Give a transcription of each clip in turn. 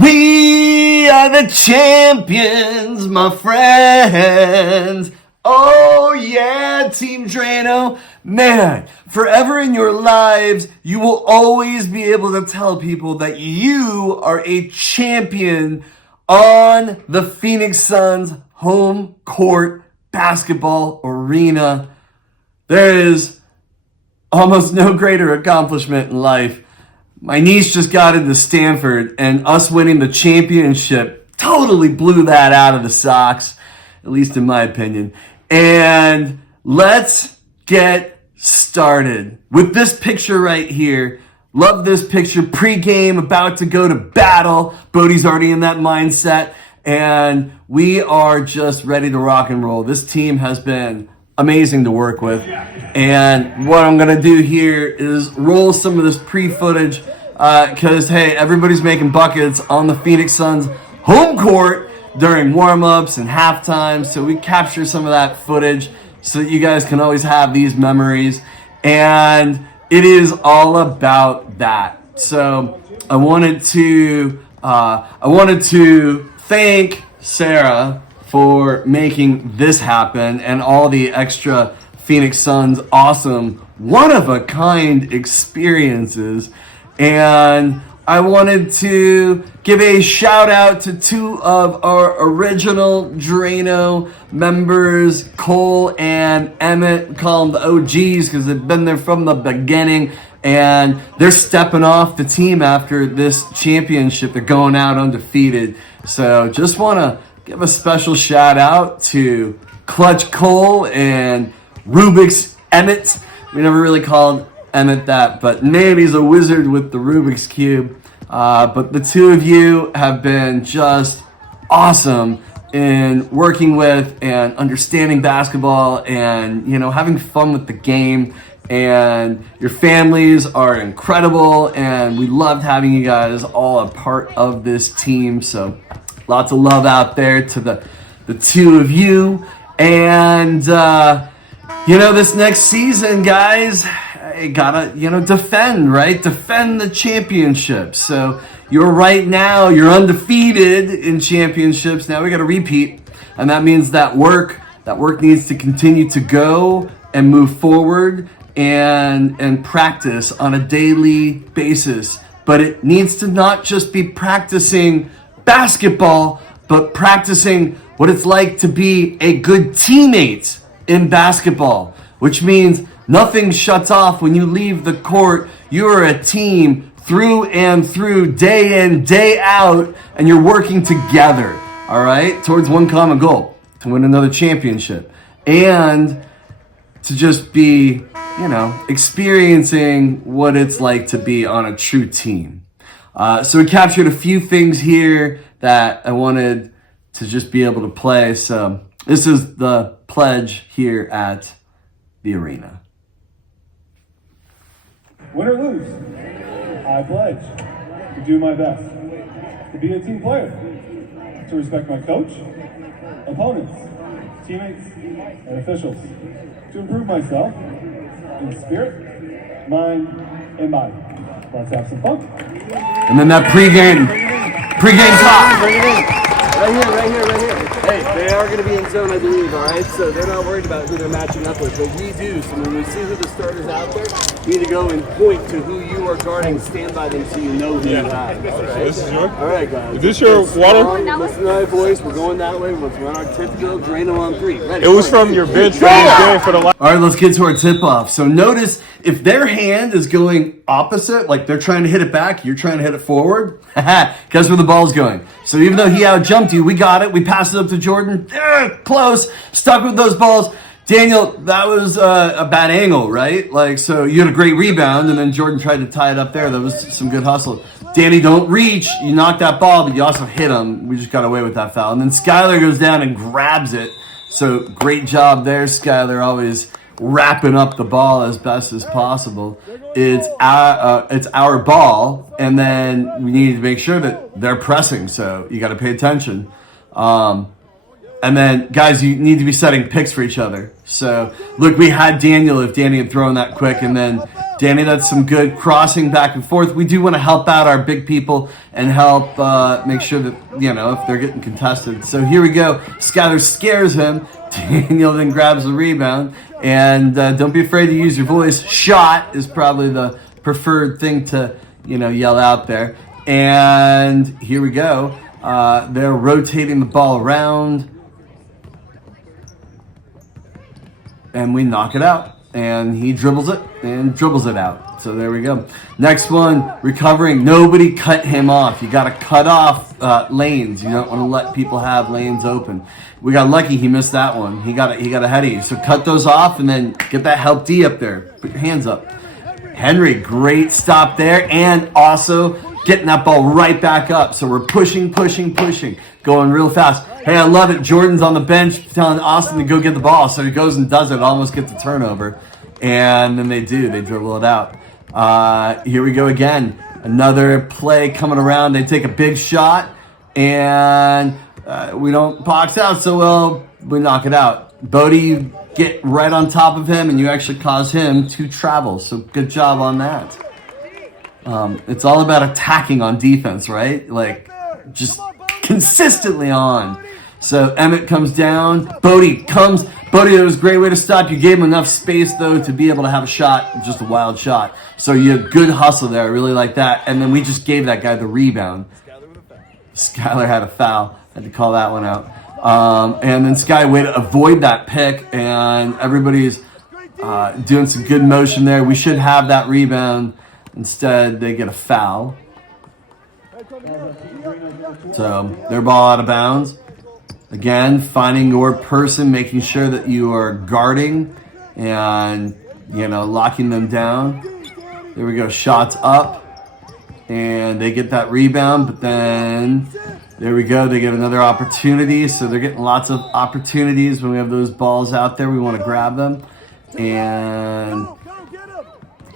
We are the champions, my friends. Oh yeah, Team Draino. Man, forever in your lives, you will always be able to tell people that you are a champion on the Phoenix Suns home court basketball arena. There is almost no greater accomplishment in life. My niece just got into Stanford, and us winning the championship totally blew that out of the socks, at least in my opinion. And let's get started with this picture right here. Love this picture. Pre-game, about to go to battle. Bodie's already in that mindset, and we are just ready to rock and roll. This team has been amazing to work with. And what I'm going to do here is roll some of this pre-footage because, hey, everybody's making buckets on the Phoenix Suns home court during warm-ups and halftime. So we capture some of that footage so that you guys can always have these memories. And it is all about that. So I wanted to thank Sarah for making this happen and all the extra Phoenix Suns awesome one-of-a-kind experiences. And I wanted to give a shout out to two of our original Draino members, Cole and Emmett. We call them the OGs because they've been there from the beginning, and they're stepping off the team after this championship. They're going out undefeated. So just want to give a special shout out to Clutch Cole and Rubik's Emmett. We never really called Emmett that, but man, he's a wizard with the Rubik's Cube. But the two of you have been just awesome in working with and understanding basketball and, you know, having fun with the game. And your families are incredible, and we loved having you guys all a part of this team. So lots of love out there to the two of you. And, this next season, guys, you gotta, defend, right? Defend the championship. So you're undefeated in championships. Now we gotta repeat. And that means that work needs to continue to go and move forward and practice on a daily basis. But it needs to not just be practicing basketball, but practicing what it's like to be a good teammate in basketball, which means nothing shuts off when you leave the court. You're a team through and through, day in, day out, and you're working together, all right, towards one common goal, to win another championship, and to just be, experiencing what it's like to be on a true team. So we captured a few things here that I wanted to just be able to play. So this is the pledge here at the arena. Win or lose, I pledge to do my best, to be a team player, to respect my coach, opponents, teammates, and officials, to improve myself in spirit, mind, and body. Let's have some fun. And then that pregame talk. Bring it in. Right here. Hey, they are going to be in zone, I believe, all right? So they're not worried about who they're matching up with, but we do. So when we see who the starter's out there, you need to go and point to who you are guarding, stand by them so you know who you have. All right? So this is your? All right, guys. Is this your water? Listen to my voice. We're going that way. Let's run our typical Draino on 3. Ready? It was from your bench from this game for the last. All right, let's get to our tip-off. So notice if their hand is going opposite, like they're trying to hit it back, you're trying to hit it forward, guess where the ball's going. So even though he out-jumped you, we got it. We passed it up to Jordan. Close. Stuck with those balls. Daniel, that was a bad angle, right? So you had a great rebound, and then Jordan tried to tie it up there. That was some good hustle. Danny, don't reach. You knocked that ball, but you also hit him. We just got away with that foul. And then Skylar goes down and grabs it. So great job there, Skylar, always wrapping up the ball as best as possible. It's our ball, and then we need to make sure that they're pressing. So you got to pay attention. And then, guys, you need to be setting picks for each other. So, look, we had Daniel, if Danny had thrown that quick. And then, Danny, that's some good crossing back and forth. We do want to help out our big people and help make sure that, you know, if they're getting contested. So, here we go. Skylar scares him. Daniel then grabs the rebound. And don't be afraid to use your voice. Shot is probably the preferred thing to, you know, yell out there. And here we go. They're rotating the ball around. And we knock it out. And he dribbles it and dribbles it out. So there we go. Next one, recovering. Nobody cut him off. You got to cut off lanes. You don't want to let people have lanes open. We got lucky he missed that one. He got ahead of you. So cut those off and then get that help D up there. Put your hands up. Henry, great stop there. And also getting that ball right back up. So we're pushing, going real fast. Hey, I love it. Jordan's on the bench telling Austin to go get the ball. So he goes and does it, almost gets a turnover. And then they do. They dribble it out. Here we go again. Another play coming around. They take a big shot. And we don't box out so well. We knock it out. Bodie, you get right on top of him, and you actually cause him to travel. So good job on that. It's all about attacking on defense, right? Like, just consistently on. So Emmett comes down. Bodie comes. Bodie, that was a great way to stop. You gave him enough space, though, to be able to have a shot, just a wild shot. So you had good hustle there. I really like that. And then we just gave that guy the rebound. Skylar had a foul. Had to call that one out. And then Sky, way to avoid that pick. And everybody's doing some good motion there. We should have that rebound. Instead, they get a foul. So their ball out of bounds. Again, finding your person, making sure that you are guarding and, you know, locking them down. There we go. Shots up. And they get that rebound. But then, there we go. They get another opportunity. So they're getting lots of opportunities when we have those balls out there. We want to grab them. And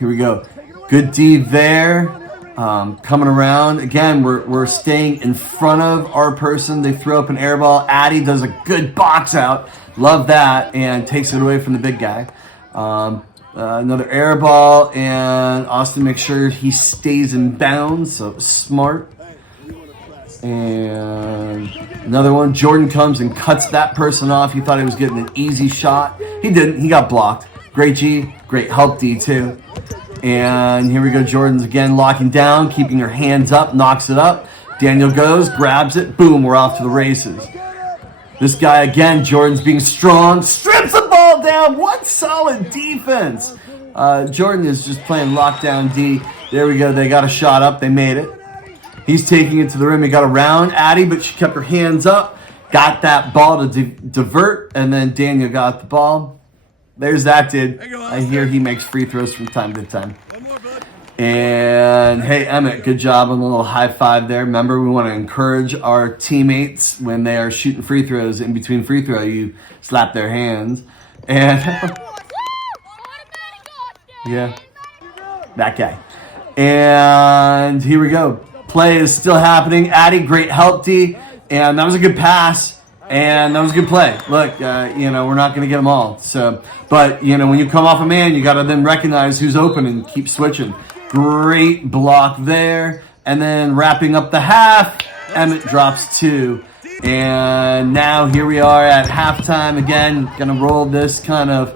here we go. Good D there. Coming around. Again, we're staying in front of our person. They throw up an air ball. Addy does a good box out. Love that. And takes it away from the big guy. Another air ball. And Austin makes sure he stays in bounds. So smart. And another one. Jordan comes and cuts that person off. He thought he was getting an easy shot. He didn't. He got blocked. Great G. Great help D too. And here we go. Jordan's again locking down, keeping her hands up, knocks it up. Daniel goes, grabs it. Boom, we're off to the races. This guy again, Jordan's being strong, strips the ball down. What solid defense. Jordan is just playing lockdown D. There we go. They got a shot up. They made it. He's taking it to the rim. He got around Addie, but she kept her hands up. Got that ball to divert, and then Daniel got the ball. There's that dude. I hear he makes free throws from time to time. And hey, Emmett, good job on the little high five there. Remember, we want to encourage our teammates when they are shooting free throws. In between free throw, you slap their hands. And yeah, that guy. And here we go. Play is still happening. Addie, great help D. And that was a good pass. And that was a good play. Look, you know, we're not going to get them all. So, but, you know, when you come off a man, you got to then recognize who's open and keep switching. Great block there. And then wrapping up the half, Emmett drops 2. And now here we are at halftime again. Going to roll this kind of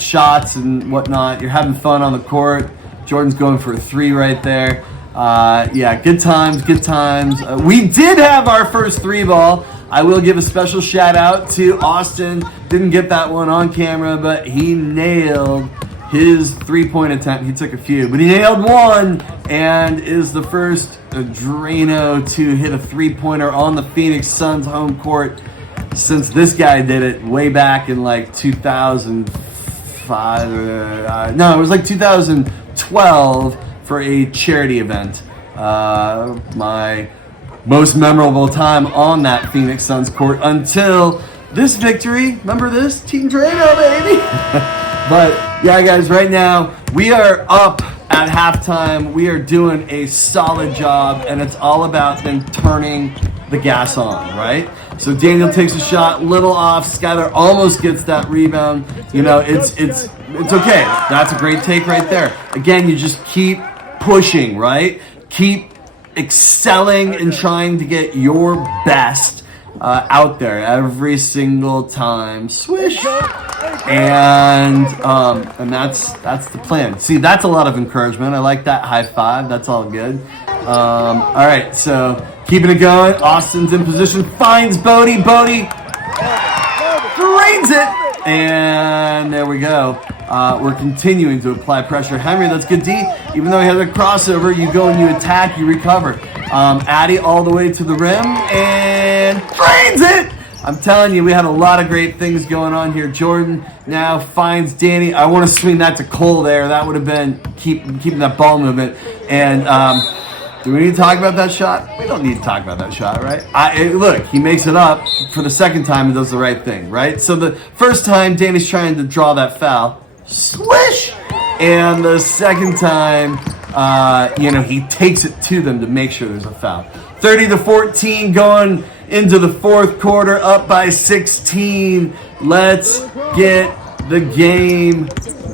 shots and whatnot. You're having fun on the court. Jordan's going for a 3 right there. Yeah, good times, good times. We did have our first 3 ball. I will give a special shout out to Austin. Didn't get that one on camera, but he nailed his 3-point attempt. He took a few, but he nailed one and is the first Draino to hit a 3-pointer on the Phoenix Suns home court since this guy did it way back in like 2005. No, it was like 2012 for a charity event. My most memorable time on that Phoenix Suns court until this victory. Remember this? Team Draino, baby! But, yeah, guys, right now, we are up at halftime, we are doing a solid job, and it's all about then turning the gas on, right? So Daniel takes a shot, little off. Skylar almost gets that rebound. You know, it's okay. That's a great take right there. Again, you just keep pushing, right? Keep excelling and trying to get your best out there every single time. Swish. And that's the plan. See, that's a lot of encouragement. I like that high five. That's all good. All right, so keeping it going. Austin's in position, finds Bodie. Bodie drains it, and there we go. We're continuing to apply pressure. Henry, that's good D. Even though he has a crossover, you go and you attack, you recover. Addy all the way to the rim and drains it. I'm telling you, we had a lot of great things going on here. Jordan now finds Danny. I want to swing that to Cole there. That would have been keeping that ball movement. And do we need to talk about that shot? We don't need to talk about that shot, right? Look, he makes it up for the second time and does the right thing, right? So the first time, Danny's trying to draw that foul. Swish! And the second time, he takes it to them to make sure there's a foul. 30-14 going into the fourth quarter, up by 16. Let's get the game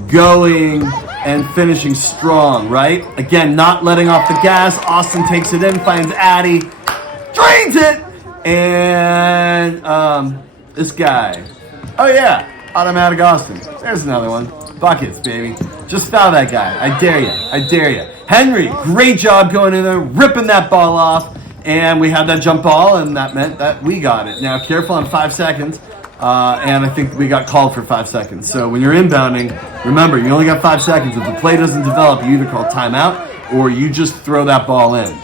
going and finishing strong, right? Again, not letting off the gas. Austin takes it in, finds Addy, drains it, and this guy. Oh yeah, automatic Austin. There's another one. Buckets, baby. Just foul that guy. I dare you. I dare you. Henry, great job going in there, ripping that ball off. And we had that jump ball, and that meant that we got it. Now, careful on 5 seconds. And I think we got called for 5 seconds. So when you're inbounding, remember, you only got 5 seconds. If the play doesn't develop, you either call timeout or you just throw that ball in.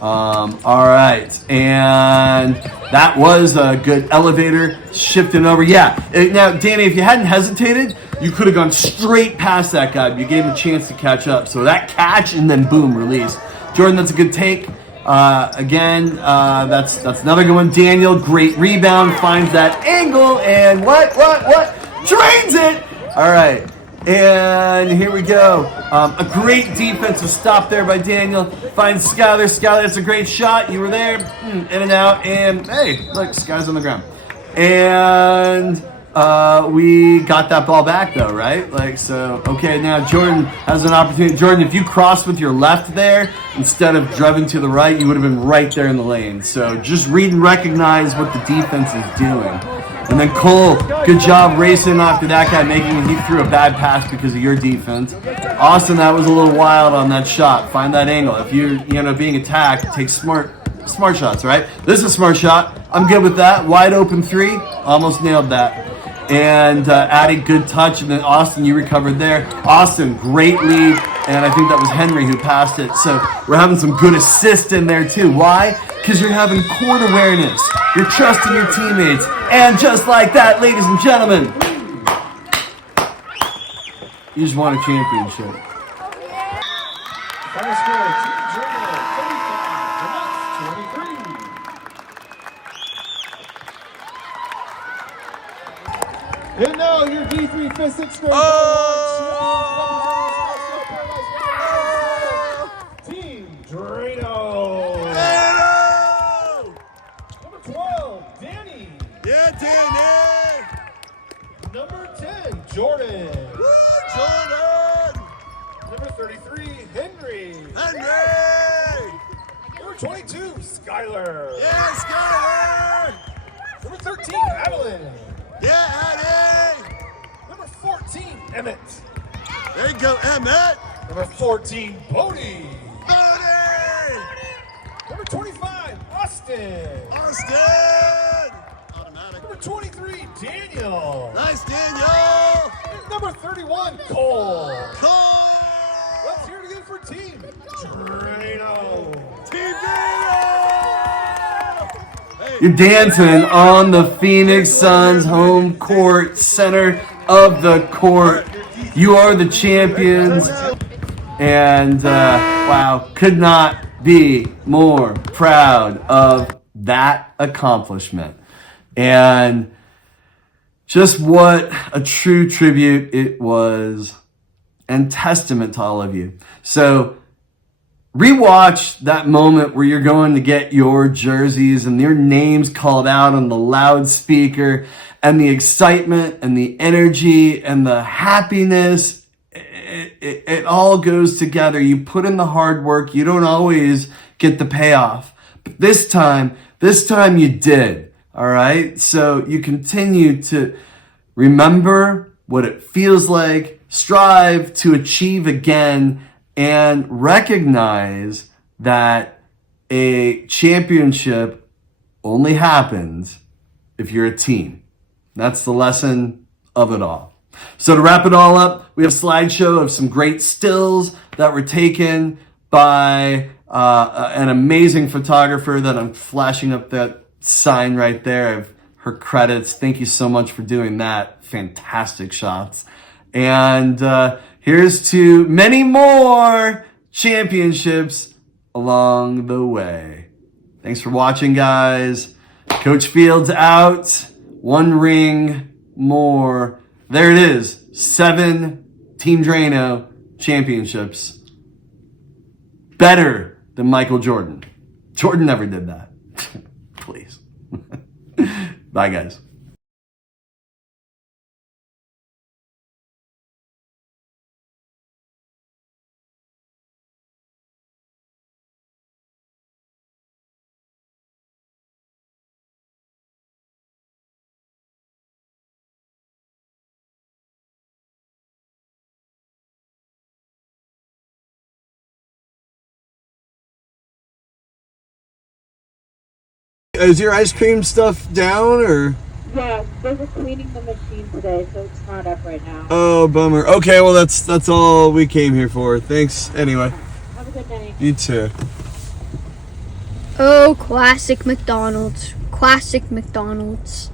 All right. And that was a good elevator shifting over. Yeah. Now, Danny, if you hadn't hesitated, you could have gone straight past that guy. But you gave him a chance to catch up. So that catch and then boom, release. Jordan, that's a good take. Again, that's another good one. Daniel, great rebound, finds that angle, and what? Drains it! All right, and here we go. A great defensive stop there by Daniel. Finds Skylar. Skylar, that's a great shot. You were there, in and out, and hey, look, Sky's on the ground. And we got that ball back though, right? Okay, now Jordan has an opportunity. Jordan, if you crossed with your left there, instead of driving to the right, you would have been right there in the lane. So just read and recognize what the defense is doing. And then Cole, good job racing after that guy, he threw a bad pass because of your defense. Austin, that was a little wild on that shot. Find that angle. If you're being attacked, take smart shots, right? This is a smart shot. I'm good with that. Wide open three. Almost nailed that. And Addy, good touch. And then Austin, you recovered there. Austin, great lead. And I think that was Henry who passed it. So we're having some good assists in there too. Why? Because you're having court awareness. You're trusting your teammates. And just like that, ladies and gentlemen, you just won a championship. Final score, Team Draino, 35, the Nuts, 23. And now your D3 Fist 6 grade Team Draino. Number 12, Danny. Yeah, Danny. Number 10, Jordan. Woo, Jordan. Number 33, Henry. Henry. Number 22, Skylar. Yeah, Skylar. Number 13, Adeline. Yeah, Addy. Number 14, Emmett. There you go, Emmett. Number 14, Bodie. Bodie. Number 25, Austin. Austin. Automatic. Number 23, Daniel. Nice, Daniel. And number 31, Cole. Cole. Let's hear it again for Team Draino. Team Draino. Hey. You're dancing on the Phoenix Suns home court, center of the court. You are the champions. And wow, could not be more proud of that accomplishment. And just what a true tribute it was and testament to all of you. So rewatch that moment where you're going to get your jerseys and your names called out on the loudspeaker, and the excitement and the energy and the happiness. It all goes together. You put in the hard work. You don't always get the payoff. But this time you did. All right. So you continue to remember what it feels like, strive to achieve again, and recognize that a championship only happens if you're a team. That's the lesson of it all. So to wrap it all up, we have a slideshow of some great stills that were taken by an amazing photographer that I'm flashing up that sign right there. I have her credits. Thank you so much for doing that. Fantastic shots. And here's to many more championships along the way. Thanks for watching, guys. Coach Fields out. One ring more. There it is. 7 Team Draino championships. Better than Michael Jordan. Jordan never did that. Please. Bye, guys. Is your ice cream stuff down, or? Yeah, they were cleaning the machine today, so it's not up right now. Oh, bummer. Okay, well that's all we came here for. Thanks anyway. Have a good night. You too. Oh, classic McDonald's. Classic McDonald's.